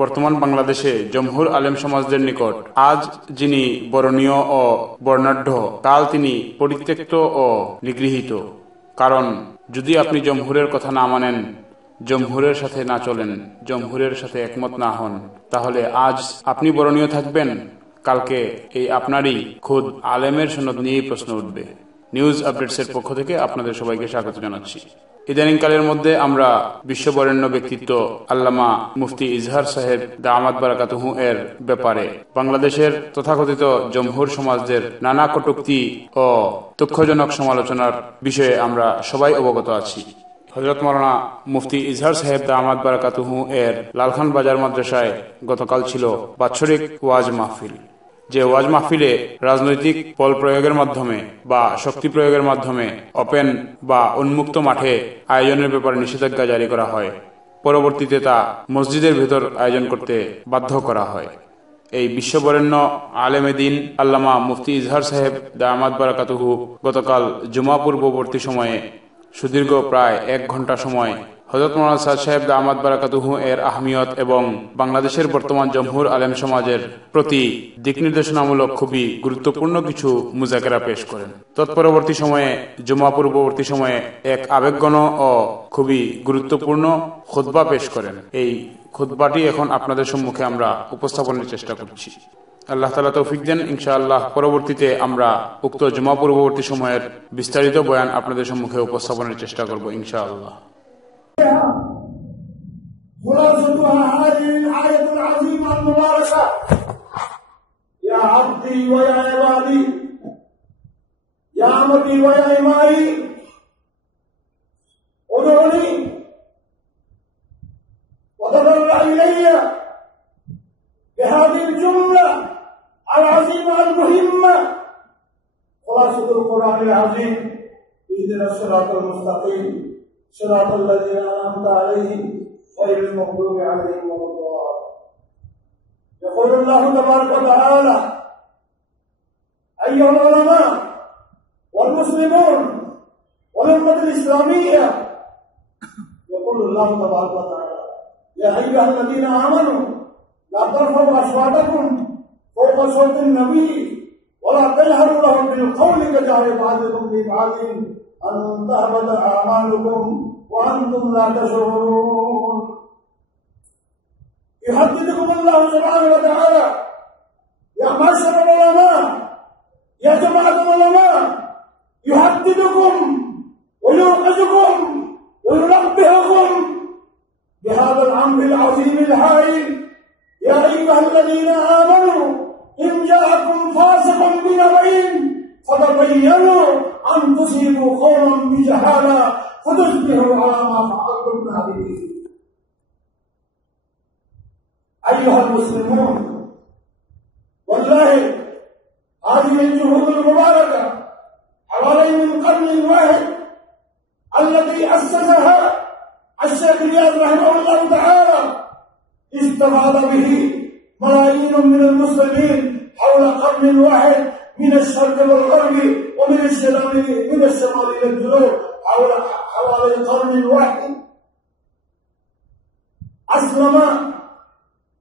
বর্তমান বাংলাদেশে জমহুর আলেম সমাজদের নিকট। আজ যিনি বরণীয় ও বর্ণাঢ্য, কাল তিনি পরিত্যক্ত ও নিগৃহীত। কারণ, যদি আপনি জমহুরের কথা না মানেন, জমহুরের সাথে না চলেন, জমহুরের সাথে একমত না হন, তাহলে আজ আপনি বরণীয় থাকবেন। কালকে এই আপনারই খুদ আলেমের সনদ নিয়েই প্রশ্ন উঠবে। নিউজ আপডেটসের পক্ষ থেকে আপনাদের সবাইকে স্বাগত জানাচ্ছি। ইদানিংকালের মধ্যে আমরা বিশ্ববরেণ্য ব্যক্তিত্ব আল্লামা মুফতি ইজহার সাহেব দামাত বারাকাতুহু এর ব্যাপারে বাংলাদেশের তথাকথিত জমহুর সমাজদের নানা কটুক্তি ও দুঃখজনক সমালোচনার বিষয়ে আমরা সবাই অবগত আছি। হজরত মৌলানা মুফতি ইজহার সাহেব দামাত বারাকাতুহু এর লালখান বাজার মাদ্রাসায় গতকাল ছিল বাৎসরিক ওয়াজ মাহফিল। যে ওয়াজ মাহফিলে রাজনৈতিক বল প্রয়োগের মাধ্যমে বা শক্তি প্রয়োগের মাধ্যমে ওপেন বা উন্মুক্ত মাঠে আয়োজনের ব্যাপারে নিষেধাজ্ঞা জারি করা হয়। পরবর্তীতে তা মসজিদের ভেতর আয়োজন করতে বাধ্য করা হয়। এই বিশ্ববরেণ্য আলেমে দিন আল্লামা মুফতি ইজহার সাহেব দামাদ বারাকাতুহু গতকাল জুমা পূর্ববর্তী সময়ে সুদীর্ঘ প্রায় এক ঘণ্টা সময় হজরত মোহাম্মদ সাদ সাহেব দামাদ বারাকাতুহু এর আহমিয়ত এবং বাংলাদেশের বর্তমান জমহুর আলেম সমাজের প্রতি দিক নির্দেশনামূলক খুবই গুরুত্বপূর্ণ কিছু মুজাকেরা পেশ করেন। তৎপরবর্তী সময়ে, জুমা পূর্ববর্তী সময়ে এক আবেগগণ ও খুবই গুরুত্বপূর্ণ খুদ্া পেশ করেন। এই খুদ্বাটি এখন আপনাদের সম্মুখে আমরা উপস্থাপনের চেষ্টা করছি। আল্লাহ তালা তৌফিক দেন, ইনশাআল্লাহ পরবর্তীতে আমরা উক্ত জমা পূর্ববর্তী সময়ের বিস্তারিত বয়ান আপনাদের সম্মুখে উপস্থাপনের চেষ্টা করব, ইনশাআল্লাহ। خلاصتها هذه الآية العظيمة المباركة. يا عبدي ويا عبادي يا أمتي ويا إمائي ادعوني وتضرع إلي بهذه الجملة العظيمة المهمة. خلاصة القرآن العظيم اهدنا الصراط المستقيم. صراط الذين أنعمت عليهم غير المغضوب عليهم ولا الضالين. يقول الله تبارك وتعالى، أيها العلماء والمسلمون والأمة الإسلامية، يقول الله تبارك وتعالى، يا أيها الذين آمنوا، لا ترفعوا أصواتكم فوق صوت النبي ولا تجهروا له بالقول كجهر بعضكم لبعض أن تهبط أعمالكم وأنتم لا تشعرون. يحددكم الله سبحانه وتعالى. يا معشر العلماء يا جماعة العلماء يهددكم ويوقظكم وينبهكم بهذا الأمر العظيم الهائل. يا أيها الذين آمنوا إن جاءكم فاسق بنبأ فتبينوا أن تصيبوا قوما بجهالة فتصبحوا على ما فعلتم نادمين أيها المسلمون والله هذه الجهود المباركة حوالي من قرن واحد التي أسسها الشيخ رياض رحمه الله تعالى استفاد به ملايين من المسلمين حول قرن واحد من الشرق والغرب ومن الشمال من الشمال إلى الجنوب حول حوالي قرن واحد. أسلم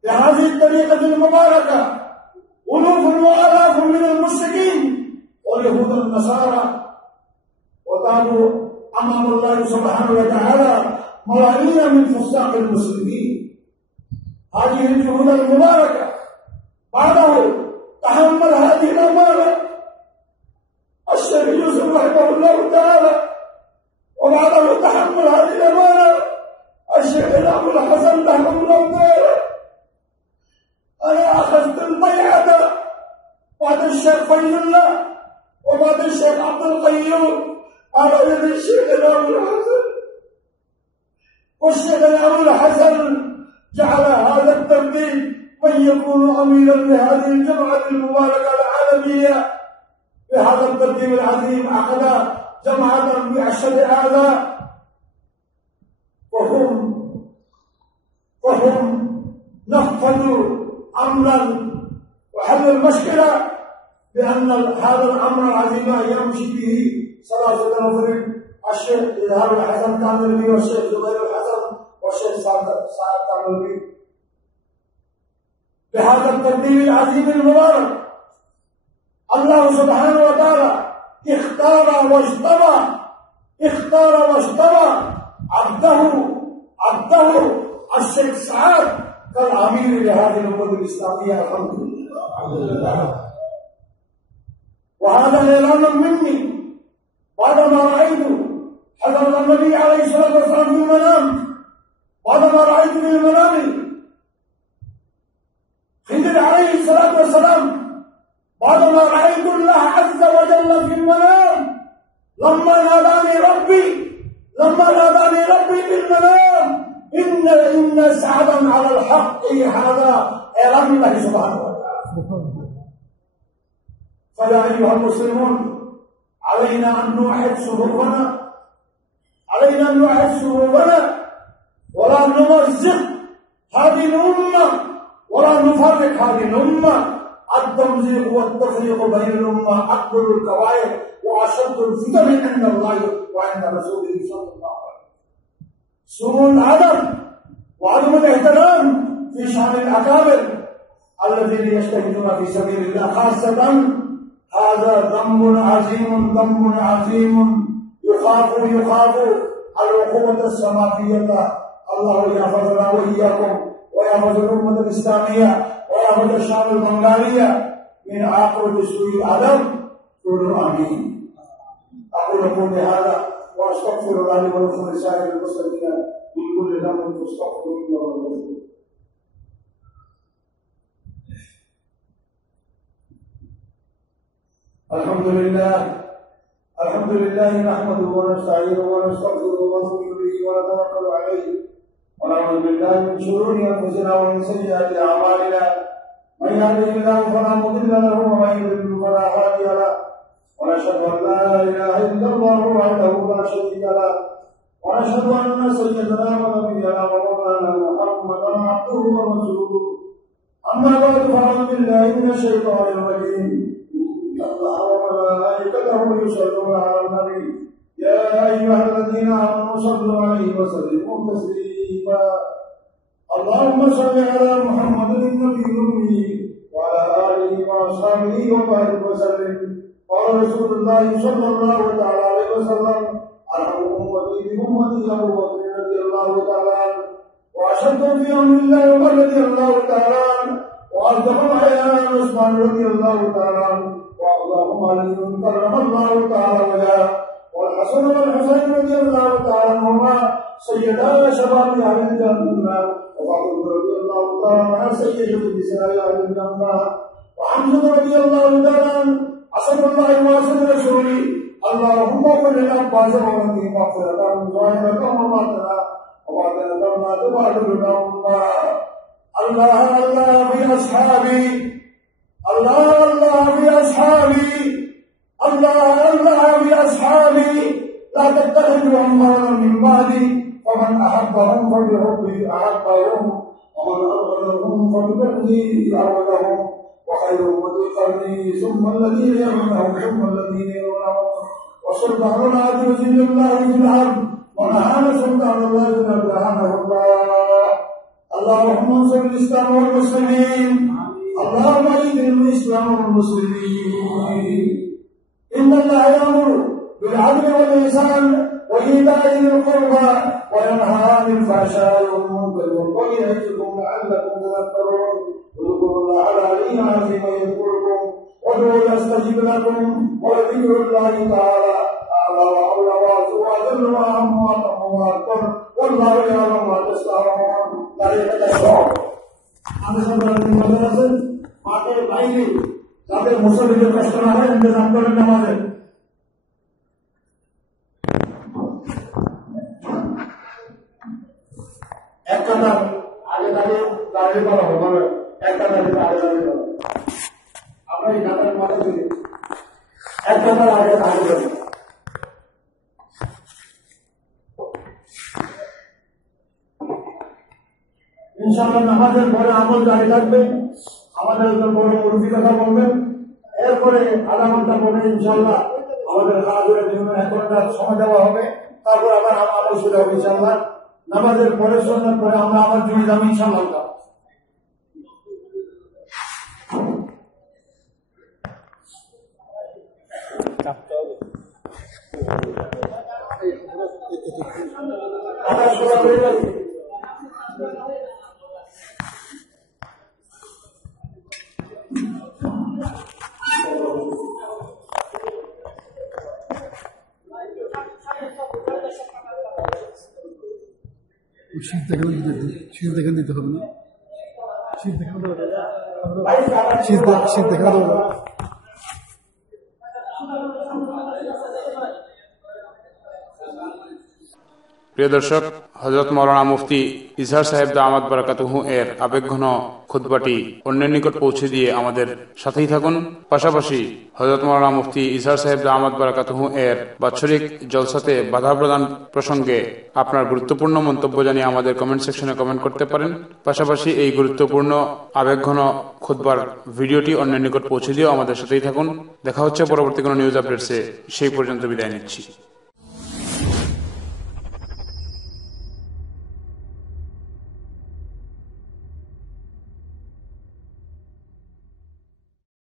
بهذه الطريقة المباركة. ألوف وآلاف من المشركين واليهود النصارى وكانوا أمام الله سبحانه وتعالى ملايين من فساق المسلمين. هذه الجهود المباركة. بعده تحمل هذه الأمانة. الشيخ يوسف رحمه الله تعالى وبعده تحمل هذه الأمانة الشيخ أبو الحسن رحمه الله تعالى أنا أخذت البيعة بعد الشيخ فيض الله وبعد الشيخ عبد القيوم على يد الشيخ أبو الحسن والشيخ أبو الحسن جعل هذا من يكون اميرا لهذه الجمعه المباركة العالمية. بهذا الترتيب العظيم عقد جمعه بعشر آلاف. وهم وهم نفذوا امرا. وحل المشكلة بأن هذا الأمر العظيم يمشي به ثلاثة نفر الشيخ إظهار الحسن كامل والشيخ زبير الحسن والشيخ سعد كامل بهذا الترتيب العظيم المبارك. الله سبحانه وتعالى اختار واجتبى اختار واجتبى عبده عبده الشيخ سعاد كالأمير لهذه الأمة الإسلامية الحمد لله وهذا اعلان مني بعدما رأيت حضرة النبي عليه الصلاة والسلام في المنام بعدما رأيت في المنام. خضر عليه الصلاة والسلام. بعدما رأيت الله عز وجل في المنام لما ناداني ربي لما ناداني ربي في المنام إن إن سعدا على الحق هذا إعلان الله سبحانه وتعالى. فيا أيها المسلمون علينا أن نوحد صفوفنا علينا أن نوحد صفوفنا ولا نمزق هذه الأمة نفرق هذه الأمة التمزيق والتفريق بين الأمة أكبر الكبائر وأشد الفتن عند الله وعند رسوله صلى الله عليه وسلم. سوء الأدب وعدم الاهتمام في شأن الأكابر الذين يجتهدون في سبيل الله خاصة هذا ذنب عظيم ذنب عظيم يخاف يخاف العقوبة السماوية. الله يحفظنا وإياكم. ويحفظ الأمة الإسلامية ويأخذ الشعب البنغالية من عاقبة سوء الأدب قولوا آمين أقول قولي هذا وأستغفر الله لي ولكم لسائر المسلمين من كل ذنب فاستغفروا إنه هو الحمد لله الحمد لله نحمده ونستعينه ونستغفره ونؤمن به ونتوكل عليه. ونعوذ بالله من شرور أنفسنا ومن سيئات أعمالنا. من يهده الله فلا مضل له ومن يضلل فلا هادي له. ونشهد أن لا إله إلا الله وحده لا شريك له. ونشهد أن سيدنا ونبينا ومولانا محمدا عبده ورسوله. أما بعد فأعوذ بالله من الشيطان الرجيم. الله وملائكته يصلون على النبي. يا أيها الذين آمنوا صلوا عليه وسلموا تسليما اللهم صل على محمد النبي الأمي وعلى آله وأصحابه وبارك وسلم. قال رسول الله صلى الله تعالى عليه وسلم أرحم أمتي بأمتي أبو بكر رضي الله تعالى وأشد في أمر الله عمر رضي الله تعالى عنه وأصدق عثمان رضي الله تعالى عنه وأرضاهم علي كرم الله تعالى وجهه والحسن والحسين رضي الله تعالى عنهما سيدا شباب أهل الجنة وفاطمة رضي الله تعالى عنها سيدة نساء أهل الجنة وحمزة رضي الله تعالى عنه أسد الله وأسد رسولي اللهم قل للعباس ومن مغفرة ظاهرة وباطنة وباطنة ما تبادل الأمة الله الله في أصحابي الله الله في أصحابي الله الله في أصحابي لا تتخذوا أموالا من بعدي ومن أحبهم فبحبه أحبهم ومن أبغضهم فببغضه أبغضهم وخير أمتي قرني ثم الذين يلونهم ثم الذين يلونهم وسلطان العدل الله في الأرض ونهانا سلطان الله سبحانه الله. اللهم انصر الإسلام والمسلمين. اللهم أعيد الإسلام والمسلمين. إن الله يأمر بالعدل والإحسان وإيتاء ذي القربى وينهى عن الفحشاء والمنكر والبغي يعظكم لعلكم تذكرون اذكروا الله العلي العظيم يذكركم وادعوا يستجب لكم وذكر الله تعالى أعلى وأولى وأذل وأهم وأتم وأكبر والله يعلم ما تستعملون طريقة আমি সরকারের মধ্যে আছেন মাঠের বাইরে তাদের মুসলিমের কষ্ট না হয় ইন্তজাম করেন আমাদের আমরা ইনশাআল্লাহ নামাজের পরে আমল জারি থাকবে। আমাদের বড় মুরব্বী কথা বলবেন। এরপরে আধা ঘণ্টা পরে ইনশাল্লাহ আমাদের কাজের জন্য এক ঘণ্টা সময় দেওয়া হবে। তারপর আবার আমল শুরু হবে ইনশাল্লাহ নামাজের পরে শোনার পরে আমরা আবার জমি যাব ইনশাল্লাহ شير دكان جديد شير دكان جديد خبنا شير دكان شير دكان شير دكان প্রিয় দর্শক হজরত মৌলানা মুফতি ইজহার সাহেব দামাদ বারাকাতুহু এর আবেগঘন খুতবাটি অন্যের নিকট পৌঁছে দিয়ে আমাদের সাথেই থাকুন। পাশাপাশি হজরত মৌলানা মুফতি ইজহার সাহেব দামাদ বারাকাতুহু এর বাৎসরিক জলসাতে বাধা প্রদান প্রসঙ্গে আপনার গুরুত্বপূর্ণ মন্তব্য জানিয়ে আমাদের কমেন্ট সেকশনে কমেন্ট করতে পারেন। পাশাপাশি এই গুরুত্বপূর্ণ, আবেগঘন খুতবার ভিডিওটি অন্যের নিকট পৌঁছে দিয়েও আমাদের সাথেই থাকুন। দেখা হচ্ছে পরবর্তী কোনো নিউজ আপডেটসে সেই পর্যন্ত বিদায় নিচ্ছি।